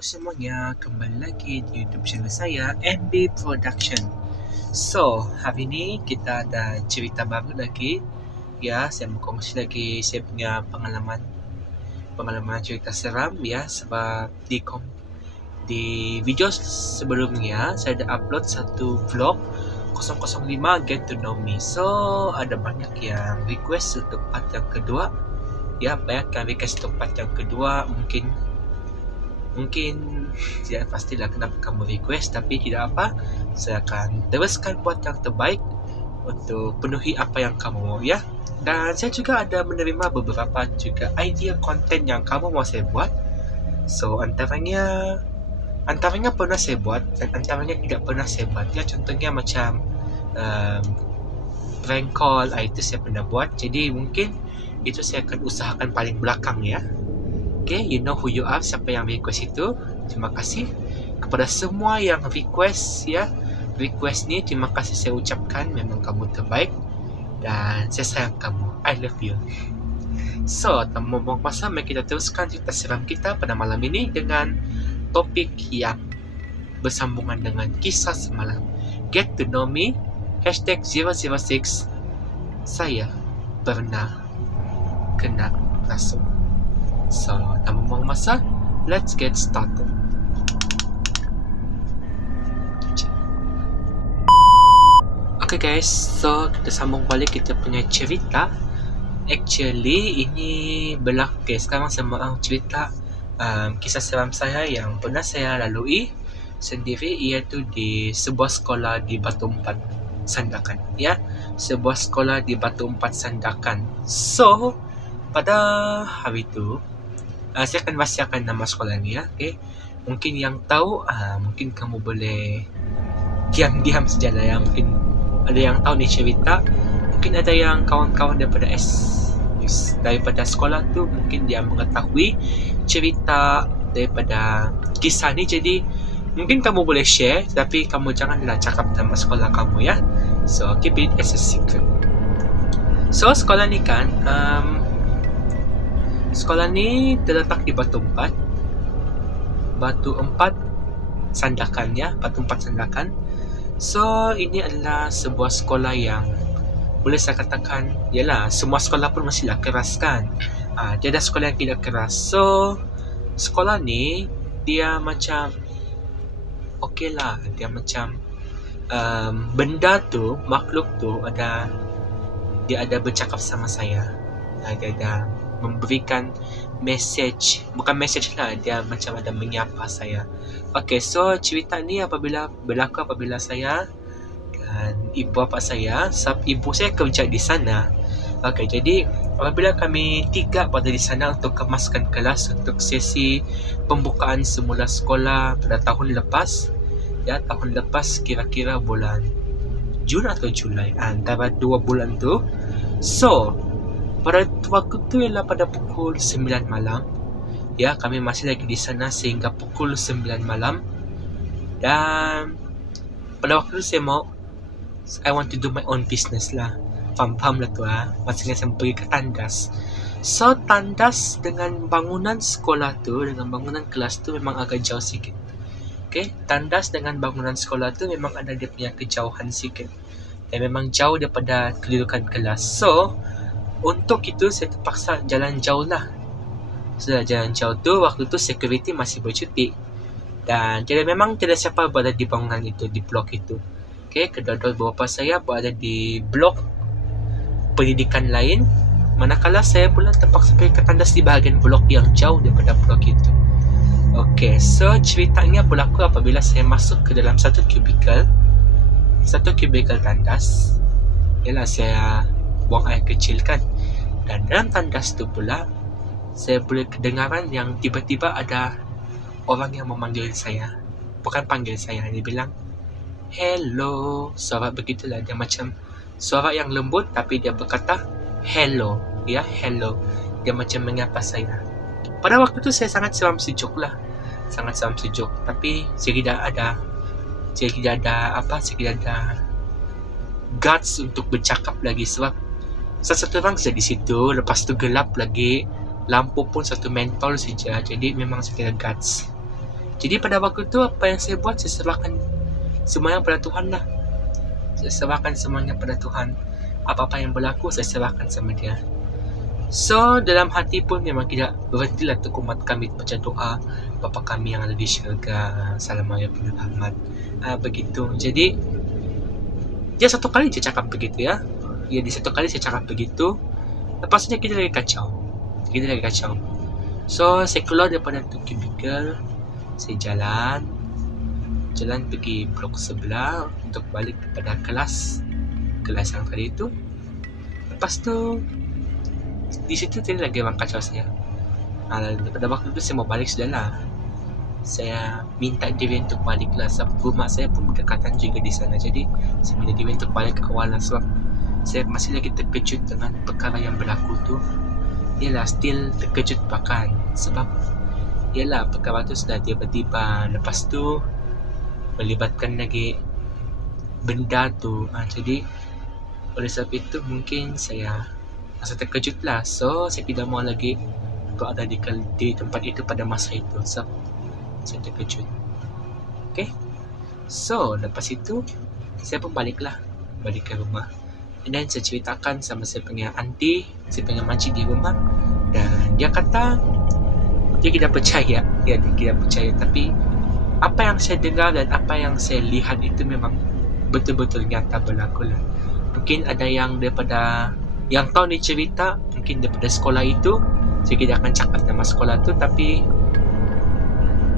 Halo semuanya, kembali lagi di YouTube channel saya, MB Production. So, hari ini kita ada cerita baru lagi. Ya, saya mau kongsi lagi saya punya pengalaman cerita seram ya, sebab di video sebelumnya saya ada upload satu vlog 005 Get to Know Me. So, ada banyak yang request untuk part yang kedua. Ya, banyak yang request untuk part yang kedua. Mungkin tidak pastilah kenapa kamu request, tapi tidak apa, saya akan teruskan buat yang terbaik untuk penuhi apa yang kamu mau ya. Dan saya juga ada menerima beberapa juga idea konten yang kamu mau saya buat. So antaranya pernah saya buat dan antaranya tidak pernah saya buat ya. Contohnya macam prank call, itu saya pernah buat. Jadi mungkin itu saya akan usahakan paling belakang ya. Okay, you know who you are, siapa yang request itu. Terima kasih kepada semua yang request ya. Request ni terima kasih saya ucapkan, memang kamu terbaik dan saya sayang kamu. I love you. So, tanpa membuang masa, mari kita teruskan cerita seram kita pada malam ini dengan topik yang bersambungan dengan kisah semalam. Get to know me #006. Saya pernah kena rasuk. So, tanpa membuang masa, let's get started. Okay guys, so kita sambung balik kita punya cerita. Actually, ini berlaku. Sekarang saya mau cerita kisah seram saya yang pernah saya lalui sendiri, iaitu di sebuah sekolah di Batu Empat Sandakan. Ya, sebuah sekolah di Batu Empat Sandakan. So, pada hari itu, saya akan rahsiakan nama sekolah ni ya. Okay? Mungkin yang tahu, mungkin kamu boleh diam-diam sajalah ya. Mungkin ada yang tahu ni cerita. Mungkin ada yang kawan-kawan daripada sekolah tu, mungkin dia mengetahui cerita daripada kisah ni. Jadi mungkin kamu boleh share, tapi kamu janganlah cakap nama sekolah kamu ya. So keep it as a secret. So sekolah ni kan, sekolah ni terletak di Batu Empat Sandakan ya, Batu Empat Sandakan. So ini adalah sebuah sekolah yang boleh saya katakan, yalah, semua sekolah pun mestilah keras kan. Tiada sekolah yang tidak keras. So sekolah ni dia macam okey lah, dia macam benda tu, makhluk tu dia ada bercakap sama saya. Dia ada memberikan message, bukan message lah, dia macam ada menyapa saya. Okay, so cerita ni berlaku apabila saya dan ibu bapa saya, ibu saya kerja di sana. Okay, jadi apabila kami tiga pada di sana untuk kemaskan kelas untuk sesi pembukaan semula sekolah pada tahun lepas ya, tahun lepas kira-kira bulan Jun atau Julai, antara 2 bulan tu. So pada waktu tu ialah pada pukul 9 malam ya, kami masih lagi di sana sehingga pukul 9 malam. Dan pada waktu tu I want to do my own business lah. Faham lah tu maksudnya saya pergi ke tandas. So tandas dengan bangunan sekolah tu, dengan bangunan kelas tu memang agak jauh sikit. Okay, tandas dengan bangunan sekolah tu memang ada dia punya kejauhan sikit, dan memang jauh daripada kedudukan kelas. So untuk itu saya terpaksa jalan jauh lah. Setelah jalan jauh tu, waktu tu security masih bercuti dan memang tidak siapa berada di bangunan itu, di blok itu. Okay, kedua-dua bapa saya berada di blok pendidikan lain, manakala saya pula terpaksa pergi ke tandas di bahagian blok yang jauh daripada blok itu. Okay, so ceritanya berlaku apabila saya masuk ke dalam satu kubikel tandas. Yalah, saya buang air kecil kan, dan dalam tandas tu pula saya boleh kedengaran yang tiba-tiba ada orang yang memanggil saya. Bukan panggil saya, dia bilang hello. Suara begitulah, dia macam suara yang lembut, tapi dia berkata hello ya, hello. Dia macam menyapa saya. Pada waktu tu saya sangat seram sejuk, tapi saya tidak ada guts untuk bercakap lagi, sebab satu orang saja di situ, lepas tu gelap lagi, lampu pun satu mentol saja, jadi memang saya tidak guts. Jadi pada waktu itu apa yang saya buat, saya serahkan semuanya pada Tuhan lah. Saya serahkan semuanya pada Tuhan. Apa-apa yang berlaku, saya serahkan sama dia. So, dalam hati pun memang tidak berhentilah untuk umat kami baca doa Bapa kami yang ada di syurga, salamaya penuh rahmat. Begitu. Jadi, dia satu kali dia cakap begitu ya. Ya, di satu kali saya cakap begitu. Lepasnya kita lagi kacau. So, saya keluar daripada tu cubicle. Saya jalan pergi blok sebelah untuk balik kepada kelas yang tadi itu. Lepas tu di situ tidak lagi orang kacau saya. Pada waktu itu saya mau balik sudah lah. Saya minta diri untuk balik lah, sebab rumah saya pun berdekatan juga di sana. Jadi saya minta diri untuk balik awal lah, sebab saya masih lagi terkejut dengan perkara yang berlaku tu. Yalah, still terkejut bahkan, sebab yalah perkara tu sudah tiba-tiba. Lepas tu melibatkan lagi benda tu. Jadi oleh sebab itu mungkin saya rasa terkejut lah. So saya tidak mau lagi berada di tempat itu pada masa itu, sebab saya terkejut. Okay, so lepas itu saya pun balik ke rumah. Dan saya ceritakan sama saya punya auntie, saya punya makcik di rumah. Dan dia kata dia tidak percaya. Dia tidak percaya. Tapi apa yang saya dengar dan apa yang saya lihat itu memang betul-betul nyata berlaku lah. Mungkin ada yang daripada yang tahu ni cerita, mungkin daripada sekolah itu. Saya tidak akan cakap nama sekolah tu, tapi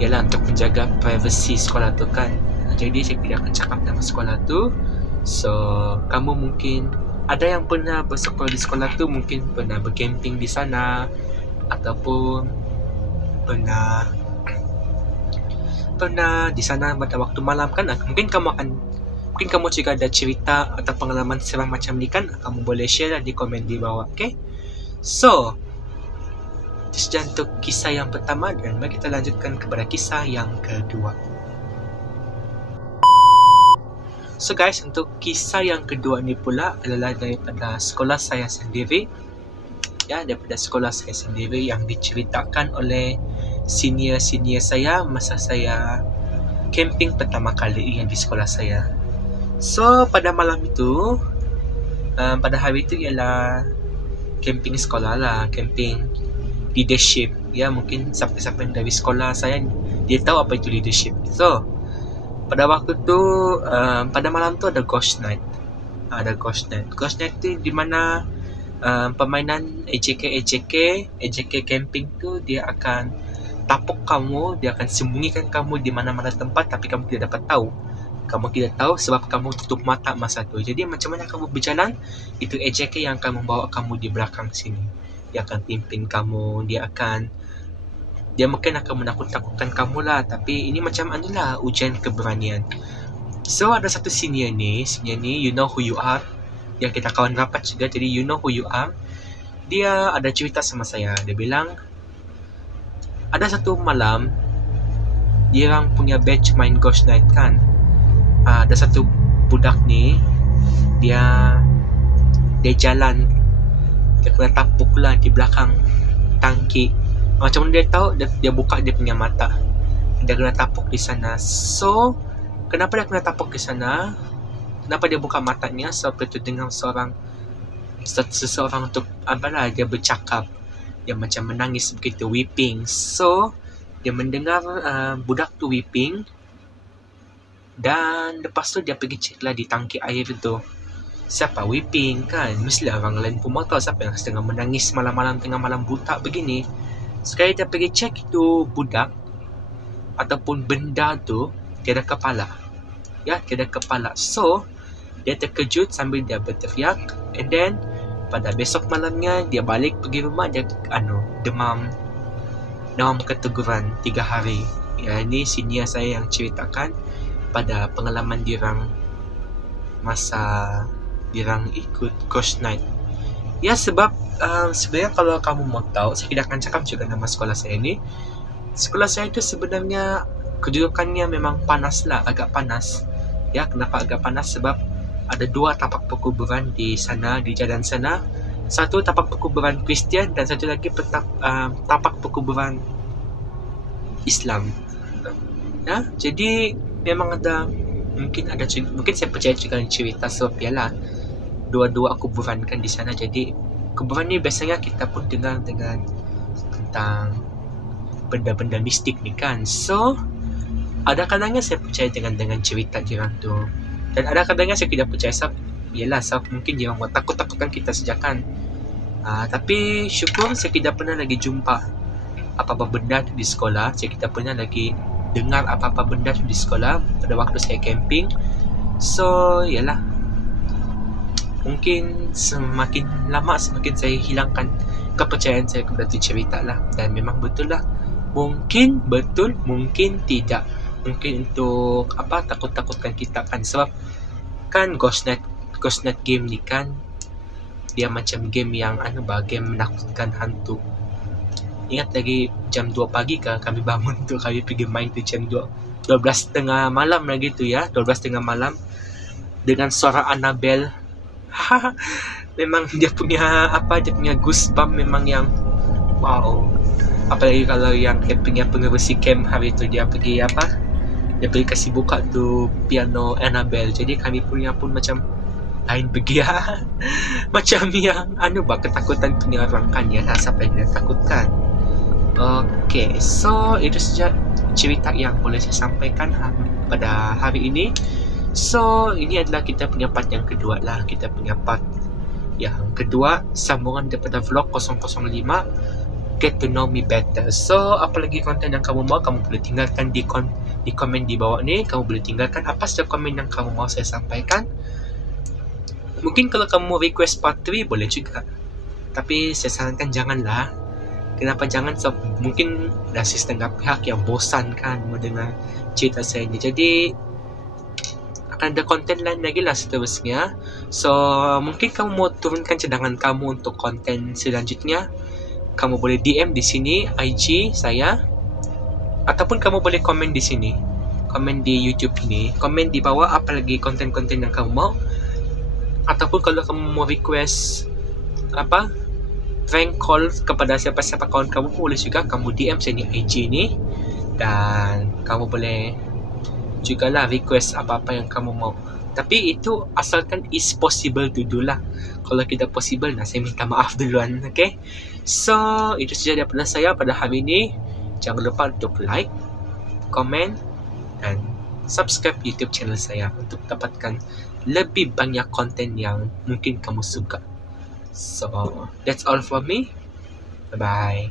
ialah untuk menjaga privasi sekolah tu kan. Jadi saya tidak akan cakap nama sekolah tu. So kamu mungkin ada yang pernah bersekolah di sekolah tu, mungkin pernah bercamping di sana, ataupun pernah di sana pada waktu malam kan. Mungkin kamu juga ada cerita atau pengalaman seram macam ni kan. Kamu boleh share lah di komen di bawah. Okay, so itu saja untuk kisah yang pertama, dan mari kita lanjutkan kepada kisah yang kedua. So guys, untuk kisah yang kedua ni pula adalah daripada sekolah saya sendiri. Ya, daripada sekolah saya sendiri yang diceritakan oleh senior saya masa saya camping pertama kali yang di sekolah saya. So pada malam itu, pada hari itu ialah camping sekolah lah, camping leadership. Ya, mungkin siapa-siapa dari sekolah saya dia tahu apa itu leadership. So pada waktu tu, pada malam tu ada ghost night. Ghost night tu di mana permainan AJK camping tu dia akan tapuk kamu, dia akan sembunyikan kamu di mana-mana tempat, tapi kamu tidak dapat tahu. Kamu tidak tahu sebab kamu tutup mata masa tu. Jadi macam mana kamu berjalan, itu AJK yang akan membawa kamu di belakang sini. Dia akan pimpin kamu, dia mungkin akan menakut-takutkan kamu lah. Tapi ini macam adalah ujian keberanian. So ada satu senior ni, you know who you are. Yang kita kawan rapat juga, jadi you know who you are. Dia ada cerita sama saya. Dia bilang ada satu malam dia orang punya batch main ghost night kan. Ada satu budak ni, dia jalan, dia kena tapuk lah di belakang tangki. Macam mana dia tahu? Dia buka dia punya mata, dia kena tapuk di sana. So kenapa dia kena tapuk di sana? Kenapa dia buka matanya? Sebab itu dengar seseorang untuk dia bercakap, dia macam menangis begitu, weeping. So dia mendengar budak tu weeping, dan lepas tu dia pergi cek lah di tangki air tu, siapa weeping kan. Mestilah orang lain pun mau tahu siapa yang sedang menangis malam-malam tengah malam buta begini. Sekali dia pergi cek itu budak ataupun benda tu tiada kepala. Ya, tiada kepala. So dia terkejut sambil dia berteriak. And then pada besok malamnya dia balik pergi rumah, dia demam keteguran 3 hari. Ya, ini senior saya yang ceritakan pada pengalaman dirang masa dirang ikut ghost night. Ya, sebab sebenarnya kalau kamu mau tahu, saya tidak akan cakap juga nama sekolah saya ini. Sekolah saya itu sebenarnya kedudukannya memang panas lah, agak panas. Ya, kenapa agak panas? Sebab ada 2 tapak perkuburan di sana, di jalan sana. Satu tapak perkuburan Kristian dan satu lagi tapak perkuburan Islam. Ya, jadi memang ada mungkin saya percaya juga dengan cerita sebab yalah dua-dua aku berankan di sana. Jadi kuburan ni biasanya kita pun dengar dengan tentang benda-benda mistik ni kan. So ada kadangnya saya percaya dengan cerita jiran tu, dan ada kadangnya saya tidak percaya sebab yalah sebab mungkin jiran buat takut-takutkan kita sejak kan. Tapi syukur saya tidak pernah lagi jumpa apa-apa benda tu di sekolah. Saya tidak pernah lagi dengar apa-apa benda tu di sekolah pada waktu saya camping. So yalah, mungkin semakin lama semakin saya hilangkan kepercayaan saya kepada tu cerita lah. Dan memang betul lah, mungkin betul mungkin tidak, mungkin untuk apa takut-takutkan kita kan. Sebab kan Ghostnet game ni kan dia macam game yang game menakutkan hantu. Ingat lagi jam 2 pagi kami bangun tu, kami pergi main tu jam 12.30 malam lagi tu ya, 12.30 malam dengan suara Annabelle. Memang dia punya goosebump memang yang wow. Apalagi kalau yang punya pengerusi camp hari tu dia pergi kasih buka tu piano Annabelle. Jadi kami punya pun macam lain begia. Macam yang ketakutan punya orang kan ya, sampai dia takutkan. Okay, so itu saja cerita yang boleh saya sampaikan pada hari ini. So ini adalah kita punya part yang kedua lah. Kita punya part yang kedua, sambungan daripada vlog 005, Get to Know Me Better. So apa lagi konten yang kamu mau, kamu boleh tinggalkan di komen di bawah ni. Kamu boleh tinggalkan apa saja komen yang kamu mau saya sampaikan. Mungkin kalau kamu request part 3 boleh juga, tapi saya sarankan janganlah. Kenapa jangan? So, mungkin dah setengah pihak yang bosan kan mendengar cerita saya ni. Jadi akan ada konten lain lagi lah seterusnya. So mungkin kamu mau turunkan cadangan kamu untuk konten selanjutnya, kamu boleh DM di sini IG saya, ataupun kamu boleh komen di sini, komen di YouTube ini, komen di bawah apa lagi konten-konten yang kamu mau. Ataupun kalau kamu mau request prank call kepada siapa-siapa kawan kamu, boleh juga kamu DM sini IG ni, dan kamu boleh juga lah request apa-apa yang kamu mau. Tapi itu asalkan is possible to do lah. Kalau tidak possible, saya minta maaf duluan. Okay, so itu saja daripada saya pada hari ini. Jangan lupa untuk like, komen, dan subscribe YouTube channel saya untuk dapatkan lebih banyak konten yang mungkin kamu suka. So that's all for me. Bye bye.